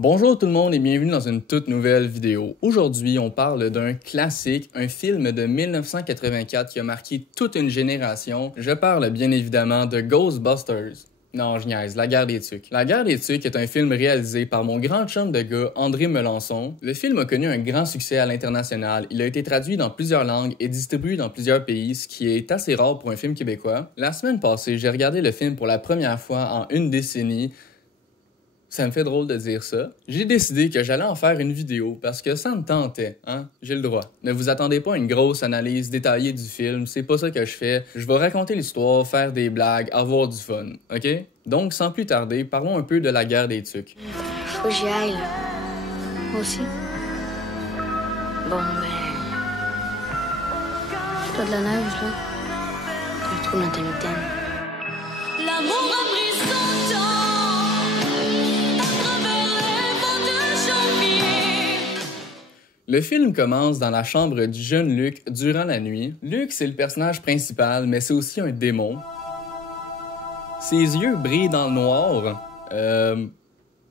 Bonjour tout le monde et bienvenue dans une toute nouvelle vidéo. Aujourd'hui, on parle d'un classique, un film de 1984 qui a marqué toute une génération. Je parle bien évidemment de Ghostbusters. Non, je niaise, La Guerre des Tucs. La Guerre des Tucs est un film réalisé par mon grand chum de gars, André Melançon. Le film a connu un grand succès à l'international. Il a été traduit dans plusieurs langues et distribué dans plusieurs pays, ce qui est assez rare pour un film québécois. La semaine passée, j'ai regardé le film pour la première fois en une décennie. Ça me fait drôle de dire ça. J'ai décidé que j'allais en faire une vidéo parce que ça me tentait, hein? J'ai le droit. Ne vous attendez pas à une grosse analyse détaillée du film, c'est pas ça que je fais. Je vais raconter l'histoire, faire des blagues, avoir du fun, ok? Donc, sans plus tarder, parlons un peu de La Guerre des Tucs. Faut que j'y aille, là. Moi aussi. Bon, T'as de la neige, là. T'as un trou dans ta mitaine. L'amour a pris son temps. Le film commence dans la chambre du jeune Luc durant la nuit. Luc, c'est le personnage principal, mais c'est aussi un démon. Ses yeux brillent dans le noir.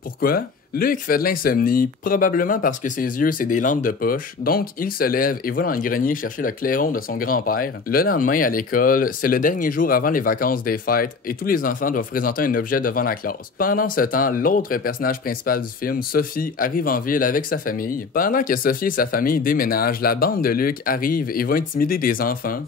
Pourquoi? Luc fait de l'insomnie, probablement parce que ses yeux, c'est des lampes de poche, donc il se lève et va dans le grenier chercher le clairon de son grand-père. Le lendemain, à l'école, c'est le dernier jour avant les vacances des fêtes et tous les enfants doivent présenter un objet devant la classe. Pendant ce temps, l'autre personnage principal du film, Sophie, arrive en ville avec sa famille. Pendant que Sophie et sa famille déménagent, la bande de Luc arrive et va intimider des enfants.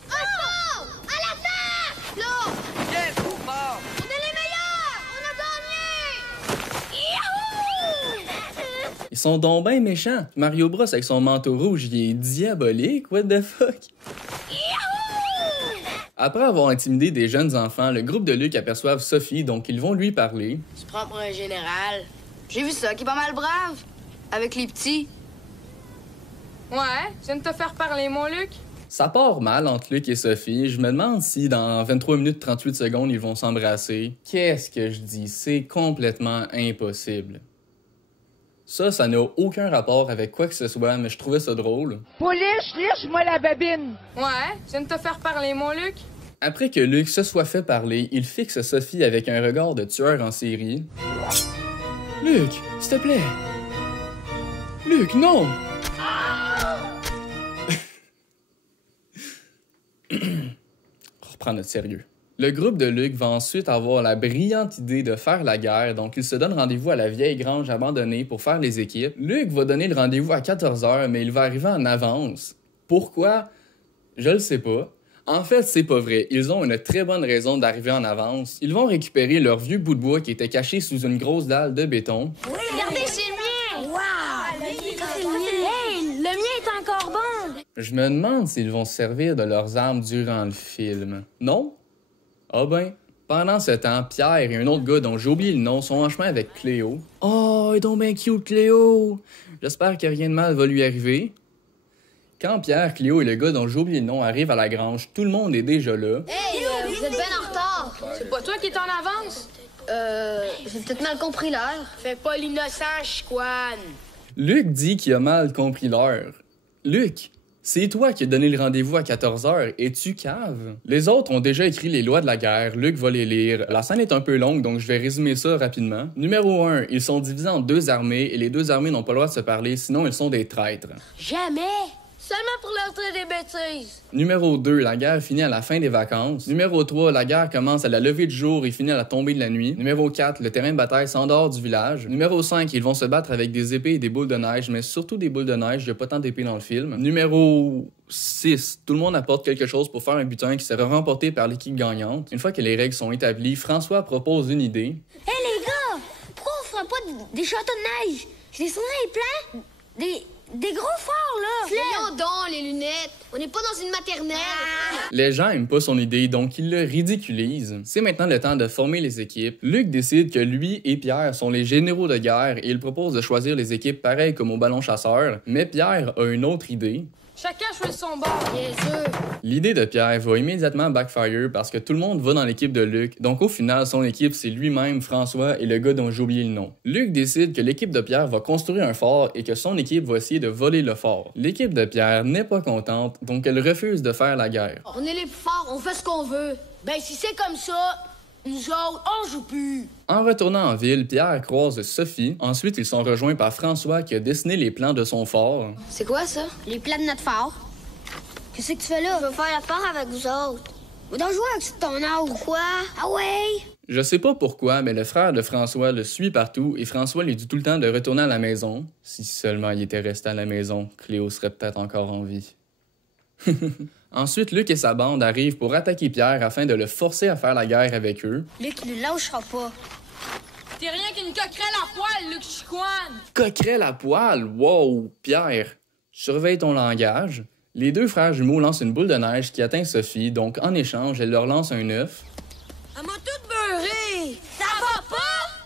Ils sont donc ben méchants. Mario Bros avec son manteau rouge, il est diabolique, what the fuck? Après avoir intimidé des jeunes enfants, le groupe de Luc aperçoivent Sophie, donc ils vont lui parler. Tu te prends pour un général. J'ai vu ça, qui est pas mal brave. Avec les petits. Ouais, je viens de te faire parler, mon Luc. Ça part mal entre Luc et Sophie. Je me demande si dans 23 minutes 38 secondes, ils vont s'embrasser. Qu'est-ce que je dis? C'est complètement impossible. Ça n'a aucun rapport avec quoi que ce soit, mais je trouvais ça drôle. Police, lèche-moi la babine! Ouais, je viens de te faire parler, mon Luc. Après que Luc se soit fait parler, il fixe Sophie avec un regard de tueur en série. Luc, s'il te plaît! Luc, non! On reprend notre sérieux. Le groupe de Luc va ensuite avoir la brillante idée de faire la guerre, donc il se donne rendez-vous à la vieille grange abandonnée pour faire les équipes. Luc va donner le rendez-vous à 14h, mais il va arriver en avance. Pourquoi? Je le sais pas. En fait, c'est pas vrai. Ils ont une très bonne raison d'arriver en avance. Ils vont récupérer leur vieux bout de bois qui était caché sous une grosse dalle de béton. Oui, regardez, c'est le mien! Wow! C'est le mien! Hey, le mien est encore bon! Je me demande s'ils vont se servir de leurs armes durant le film. Non? Ah ben, pendant ce temps, Pierre et un autre gars dont j'ai oublié le nom sont en chemin avec Cléo. Oh, elle est donc bien cute, Cléo! J'espère que rien de mal va lui arriver. Quand Pierre, Cléo et le gars dont j'ai oublié le nom arrivent à la grange, tout le monde est déjà là. Hey, vous êtes bien en retard! C'est pas toi qui es en avance? J'ai peut-être mal compris l'heure. Fais pas l'innocent, chicoine. Luc dit qu'il a mal compris l'heure. Luc, c'est toi qui as donné le rendez-vous à 14h, es-tu cave? Les autres ont déjà écrit les lois de la guerre, Luc va les lire. La scène est un peu longue, donc je vais résumer ça rapidement. Numéro 1, ils sont divisés en deux armées, et les deux armées n'ont pas le droit de se parler, sinon ils sont des traîtres. Jamais! Seulement pour leur dire des bêtises. Numéro 2, la guerre finit à la fin des vacances. Numéro 3, la guerre commence à la levée du jour et finit à la tombée de la nuit. Numéro 4, le terrain de bataille s'endort du village. Numéro 5, ils vont se battre avec des épées et des boules de neige, mais surtout des boules de neige, il n'y a pas tant d'épées dans le film. Numéro 6, tout le monde apporte quelque chose pour faire un butin qui sera remporté par l'équipe gagnante. Une fois que les règles sont établies, François propose une idée. Hé les gars, pourquoi on ferait pas des châteaux de neige? Je descendrais les plans. Des gros forts, là! Voyons donc, les lunettes! On n'est pas dans une maternelle! Les gens aiment pas son idée, donc ils le ridiculisent. C'est maintenant le temps de former les équipes. Luc décide que lui et Pierre sont les généraux de guerre et il propose de choisir les équipes pareilles comme au ballon chasseur. Mais Pierre a une autre idée. Chacun choisit son bord. Bien sûr! L'idée de Pierre va immédiatement backfire parce que tout le monde va dans l'équipe de Luc, donc au final, son équipe, c'est lui-même, François et le gars dont j'ai oublié le nom. Luc décide que l'équipe de Pierre va construire un fort et que son équipe va essayer de voler le fort. L'équipe de Pierre n'est pas contente, donc elle refuse de faire la guerre. On est les plus forts, on fait ce qu'on veut. Ben, si c'est comme ça, Nous autres, on joue plus. En retournant en ville, Pierre croise Sophie. Ensuite, ils sont rejoints par François qui a dessiné les plans de son fort. C'est quoi ça? Les plans de notre fort. Qu'est-ce que tu fais là? Je veux faire la part avec vous autres. Va donc jouer avec ton âge. Quoi? Ah ouais? Je sais pas pourquoi, mais le frère de François le suit partout et François lui dit tout le temps de retourner à la maison. Si seulement il était resté à la maison, Cléo serait peut-être encore en vie. Ensuite, Luc et sa bande arrivent pour attaquer Pierre afin de le forcer à faire la guerre avec eux. Luc, il ne lâchera pas. T'es rien qu'une coquerelle à poil, Luc Chicoine! Coquerelle à poil! Wow! Pierre, surveille ton langage. Les deux frères jumeaux lancent une boule de neige qui atteint Sophie, donc en échange, elle leur lance un œuf. Elle m'a toute beurrée! Ça va pas?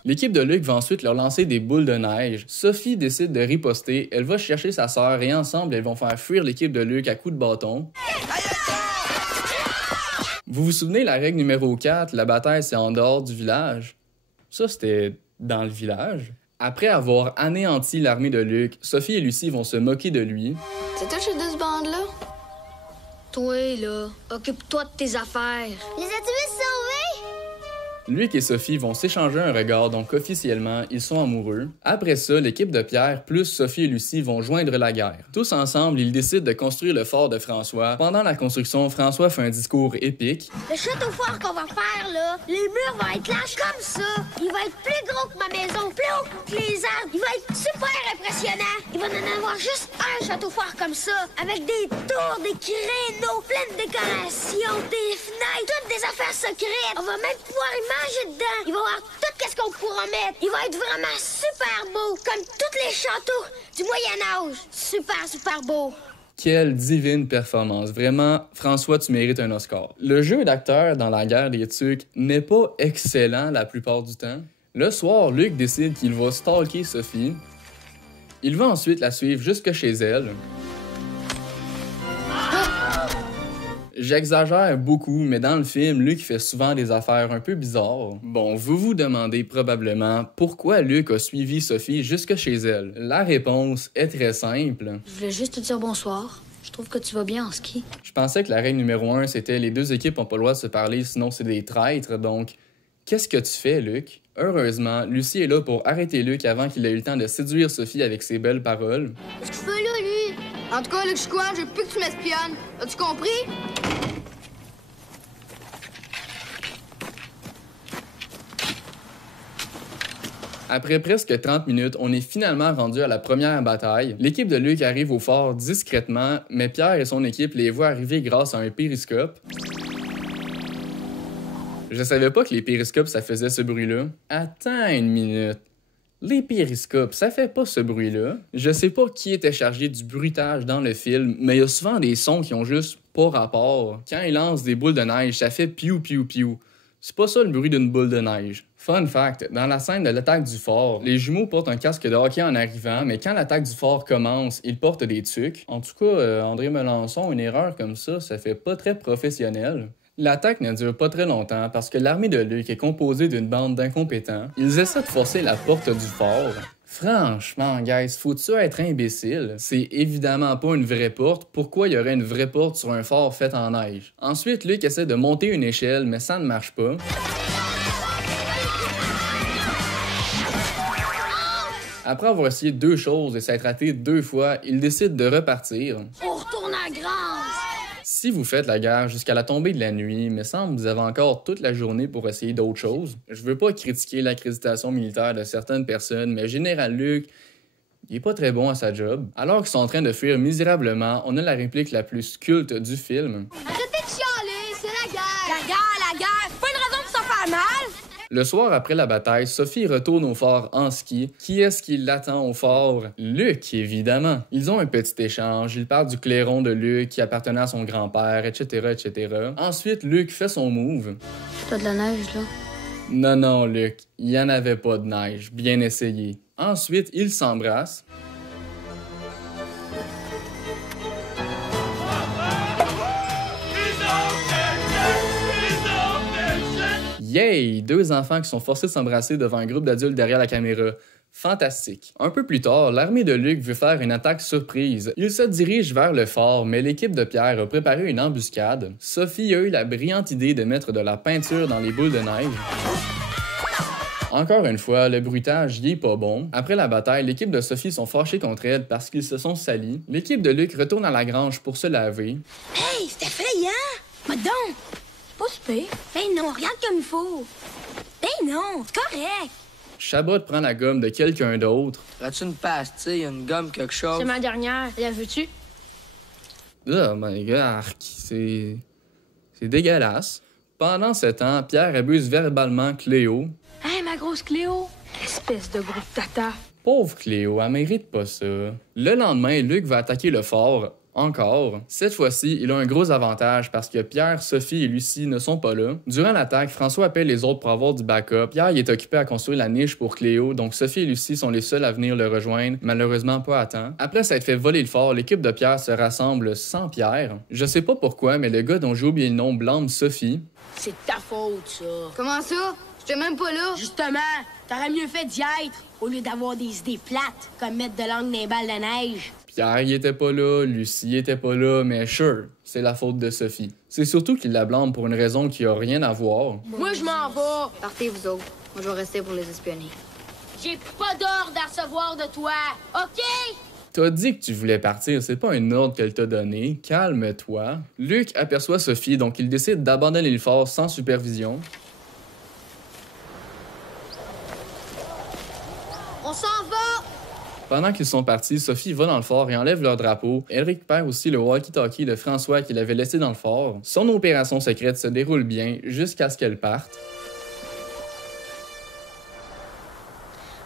L'équipe de Luc va ensuite leur lancer des boules de neige. Sophie décide de riposter, elle va chercher sa sœur et ensemble, elles vont faire fuir l'équipe de Luc à coups de bâton. Vous vous souvenez la règle numéro 4, la bataille c'est en dehors du village? Ça, c'était dans le village. Après avoir anéanti l'armée de Luc, Sophie et Lucie vont se moquer de lui. C'est toi chez de ce bande-là? Toi, là, occupe-toi de tes affaires. Les as-tu sauvés? Luc et Sophie vont s'échanger un regard, donc officiellement, ils sont amoureux. Après ça, l'équipe de Pierre plus Sophie et Lucie vont joindre la guerre. Tous ensemble, ils décident de construire le fort de François. Pendant la construction, François fait un discours épique. Le château fort qu'on va faire, là, les murs vont être larges comme ça. Il va être plus gros que ma maison, plus haut que les arbres. Il va être super impressionnant. Il va en avoir juste un château fort comme ça, avec des tours, des créneaux, plein de décorations, des fenêtres, toutes des affaires secrètes. On va même pouvoir y manger dedans. Il va y avoir tout ce qu'on pourra mettre. Il va être vraiment super beau, comme tous les châteaux du Moyen-Âge. Super, super beau. Quelle divine performance. Vraiment, François, tu mérites un Oscar. Le jeu d'acteur dans la guerre des Tucs n'est pas excellent la plupart du temps. Le soir, Luc décide qu'il va stalker Sophie. Il va ensuite la suivre jusque chez elle. J'exagère beaucoup, mais dans le film, Luc fait souvent des affaires un peu bizarres. Bon, vous vous demandez probablement pourquoi Luc a suivi Sophie jusque chez elle. La réponse est très simple. Je voulais juste te dire bonsoir. Je trouve que tu vas bien en ski. Je pensais que la règle numéro 1, c'était les deux équipes n'ont pas le droit de se parler, sinon c'est des traîtres, donc... Qu'est-ce que tu fais, Luc? Heureusement, Lucie est là pour arrêter Luc avant qu'il ait eu le temps de séduire Sophie avec ses belles paroles. Qu'est-ce que tu fais là, lui? En tout cas, Luc Chicoine, je veux plus que tu m'espionnes. As-tu compris? Après presque 30 minutes, on est finalement rendu à la première bataille. L'équipe de Luc arrive au fort discrètement, mais Pierre et son équipe les voient arriver grâce à un périscope. Je savais pas que les périscopes, ça faisait ce bruit-là. Attends une minute. Les périscopes, ça fait pas ce bruit-là. Je sais pas qui était chargé du bruitage dans le film, mais il y a souvent des sons qui ont juste pas rapport. Quand ils lancent des boules de neige, ça fait piou piou piou. C'est pas ça le bruit d'une boule de neige. Fun fact, dans la scène de l'attaque du fort, les jumeaux portent un casque de hockey en arrivant, mais quand l'attaque du fort commence, ils portent des tucs. En tout cas, André Melançon, une erreur comme ça fait pas très professionnel. L'attaque ne dure pas très longtemps parce que l'armée de Luc est composée d'une bande d'incompétents. Ils essaient de forcer la porte du fort. Franchement, guys, faut-tu être imbécile? C'est évidemment pas une vraie porte. Pourquoi il y aurait une vraie porte sur un fort fait en neige? Ensuite, Luc essaie de monter une échelle, mais ça ne marche pas. Après avoir essayé 2 choses et s'être raté 2 fois, il décide de repartir. On retourne à Grande. Si vous faites la guerre jusqu'à la tombée de la nuit, il me semble que vous avez encore toute la journée pour essayer d'autres choses. Je veux pas critiquer l'accréditation militaire de certaines personnes, mais Général Luc, il est pas très bon à sa job. Alors qu'ils sont en train de fuir misérablement, on a la réplique la plus culte du film. Arrêtez de chialer, c'est la guerre! La guerre, c'est pas une raison pour se faire mal. Le soir après la bataille, Sophie retourne au fort en ski. Qui est-ce qui l'attend au fort? Luc, évidemment. Ils ont un petit échange, il parle du clairon de Luc qui appartenait à son grand-père, etc., etc. Ensuite, Luc fait son move. T'as de la neige, là? Non, Luc, il y en avait pas de neige, bien essayé. Ensuite, ils s'embrassent. Yay! 2 enfants qui sont forcés de s'embrasser devant un groupe d'adultes derrière la caméra. Fantastique. Un peu plus tard, l'armée de Luke veut faire une attaque surprise. Il se dirige vers le fort, mais l'équipe de Pierre a préparé une embuscade. Sophie a eu la brillante idée de mettre de la peinture dans les boules de neige. Encore une fois, le bruitage y est pas bon. Après la bataille, l'équipe de Sophie sont fâchés contre elle parce qu'ils se sont salis. L'équipe de Luke retourne à la grange pour se laver. Hey, c'est effrayant! Madame! Pas super. Ben non, regarde comme il faut. Ben non, c'est correct. Chabot prend la gomme de quelqu'un d'autre. As-tu une pastille, une gomme, quelque chose? C'est ma dernière. La veux-tu? Oh my god, c'est dégueulasse. Pendant ce temps, Pierre abuse verbalement Cléo. Hey, ma grosse Cléo! Espèce de gros tata. Pauvre Cléo, elle mérite pas ça. Le lendemain, Luc va attaquer le fort. Encore. Cette fois-ci, il a un gros avantage parce que Pierre, Sophie et Lucie ne sont pas là. Durant l'attaque, François appelle les autres pour avoir du backup. Pierre il est occupé à construire la niche pour Cléo, donc Sophie et Lucie sont les seuls à venir le rejoindre, malheureusement pas à temps. Après s'être fait voler le fort, l'équipe de Pierre se rassemble sans Pierre. Je sais pas pourquoi, mais le gars dont j'ai oublié le nom blâme Sophie. C'est ta faute, ça. Comment ça? J'étais même pas là. Justement, t'aurais mieux fait d'y être au lieu d'avoir des idées plates comme mettre de l'angle dans les balles de neige. Pierre y était pas là, Lucie était pas là, mais sure, c'est la faute de Sophie. C'est surtout qu'il la blâme pour une raison qui a rien à voir. Moi, je m'en vais. Partez, vous autres. Moi, je vais rester pour les espionner. J'ai pas d'ordre à recevoir de toi, OK? T'as dit que tu voulais partir, c'est pas un ordre qu'elle t'a donné. Calme-toi. Luc aperçoit Sophie, donc il décide d'abandonner le fort sans supervision. On s'en va! Pendant qu'ils sont partis, Sophie va dans le fort et enlève leur drapeau. Elle récupère aussi le walkie-talkie de François qu'il avait laissé dans le fort. Son opération secrète se déroule bien jusqu'à ce qu'elle parte.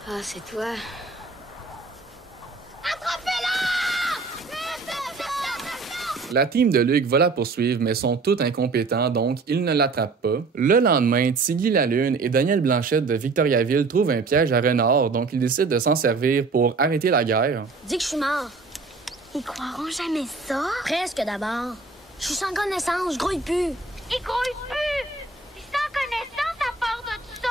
Ah, c'est toi. La team de Luc va la poursuivre, mais sont tous incompétents, donc ils ne l'attrapent pas. Le lendemain, Tiggy la Lune et Daniel Blanchette de Victoriaville trouvent un piège à renard, donc ils décident de s'en servir pour arrêter la guerre. Dis que je suis mort. Ils croiront jamais ça? Presque d'abord. Je suis sans connaissance, je grouille plus. Ils grouillent plus! Ils sans connaissance à part de ça!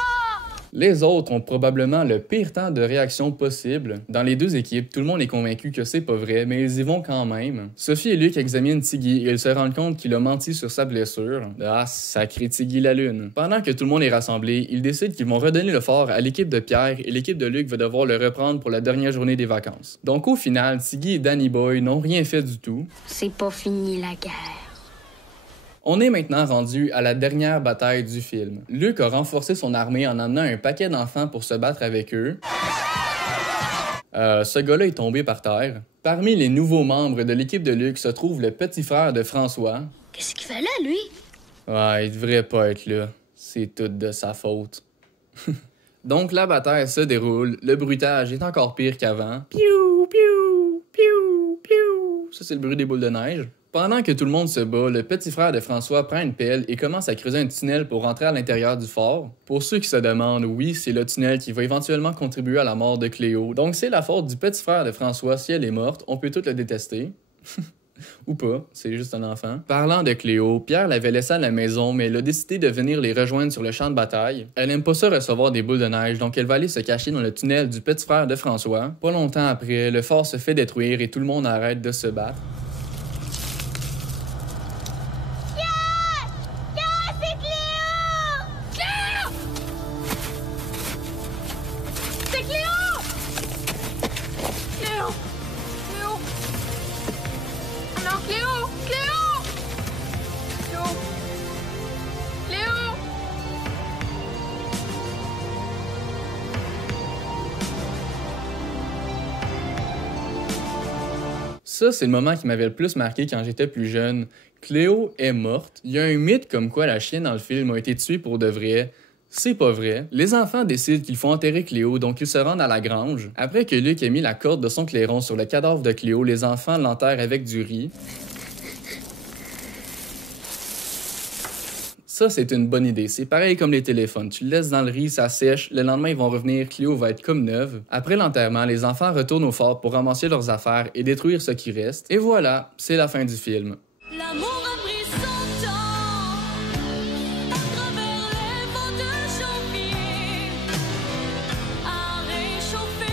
Les autres ont probablement le pire temps de réaction possible. Dans les deux équipes, tout le monde est convaincu que c'est pas vrai, mais ils y vont quand même. Sophie et Luc examinent Tiggy et ils se rendent compte qu'il a menti sur sa blessure. Ah, sacré Tiggy la Lune. Pendant que tout le monde est rassemblé, ils décident qu'ils vont redonner le fort à l'équipe de Pierre et l'équipe de Luc va devoir le reprendre pour la dernière journée des vacances. Donc au final, Tiggy et Danny Boy n'ont rien fait du tout. C'est pas fini la guerre. On est maintenant rendu à la dernière bataille du film. Luke a renforcé son armée en amenant un paquet d'enfants pour se battre avec eux. Ce gars-là est tombé par terre. Parmi les nouveaux membres de l'équipe de Luke se trouve le petit frère de François. Qu'est-ce qu'il fait là, lui? Ouais, il devrait pas être là. C'est tout de sa faute. Donc la bataille se déroule, le bruitage est encore pire qu'avant. Piou, piou, piou, piou. Ça, c'est le bruit des boules de neige. Pendant que tout le monde se bat, le petit frère de François prend une pelle et commence à creuser un tunnel pour rentrer à l'intérieur du fort. Pour ceux qui se demandent, oui, c'est le tunnel qui va éventuellement contribuer à la mort de Cléo. Donc c'est la faute du petit frère de François si elle est morte, on peut tous le détester. Ou pas, c'est juste un enfant. Parlant de Cléo, Pierre l'avait laissée à la maison, mais elle a décidé de venir les rejoindre sur le champ de bataille. Elle aime pas ça recevoir des boules de neige, donc elle va aller se cacher dans le tunnel du petit frère de François. Pas longtemps après, le fort se fait détruire et tout le monde arrête de se battre. Ça, c'est le moment qui m'avait le plus marqué quand j'étais plus jeune. Cléo est morte. Il y a un mythe comme quoi la chienne dans le film a été tuée pour de vrai. C'est pas vrai. Les enfants décident qu'il faut enterrer Cléo, donc ils se rendent à la grange. Après que Luc ait mis la corde de son clairon sur le cadavre de Cléo, les enfants l'enterrent avec du riz. Ça, c'est une bonne idée. C'est pareil comme les téléphones. Tu le laisses dans le riz, ça sèche. Le lendemain, ils vont revenir. Cléo va être comme neuve. Après l'enterrement, les enfants retournent au fort pour ramasser leurs affaires et détruire ce qui reste. Et voilà, c'est la fin du film. L'amour a pris son temps à travers les vents de janvier, à réchauffer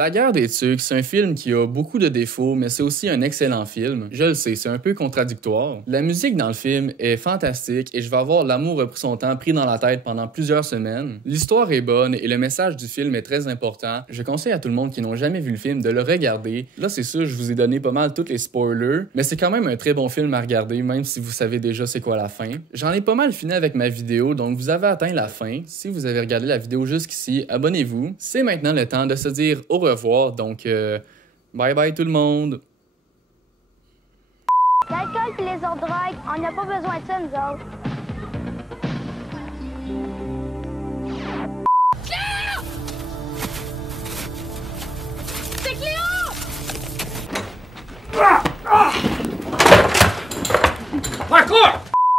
La guerre des Tucs, c'est un film qui a beaucoup de défauts, mais c'est aussi un excellent film. Je le sais, c'est un peu contradictoire. La musique dans le film est fantastique et je vais avoir L'amour a pris son temps pris dans la tête pendant plusieurs semaines. L'histoire est bonne et le message du film est très important. Je conseille à tout le monde qui n'ont jamais vu le film de le regarder. Là, c'est sûr, je vous ai donné pas mal tous les spoilers, mais c'est quand même un très bon film à regarder, même si vous savez déjà c'est quoi la fin. J'en ai pas mal fini avec ma vidéo, donc vous avez atteint la fin. Si vous avez regardé la vidéo jusqu'ici, abonnez-vous. C'est maintenant le temps de se dire au revoir, donc bye bye tout le monde! L'alcool et les autres drogues, on n'a pas besoin de ça, nous autres.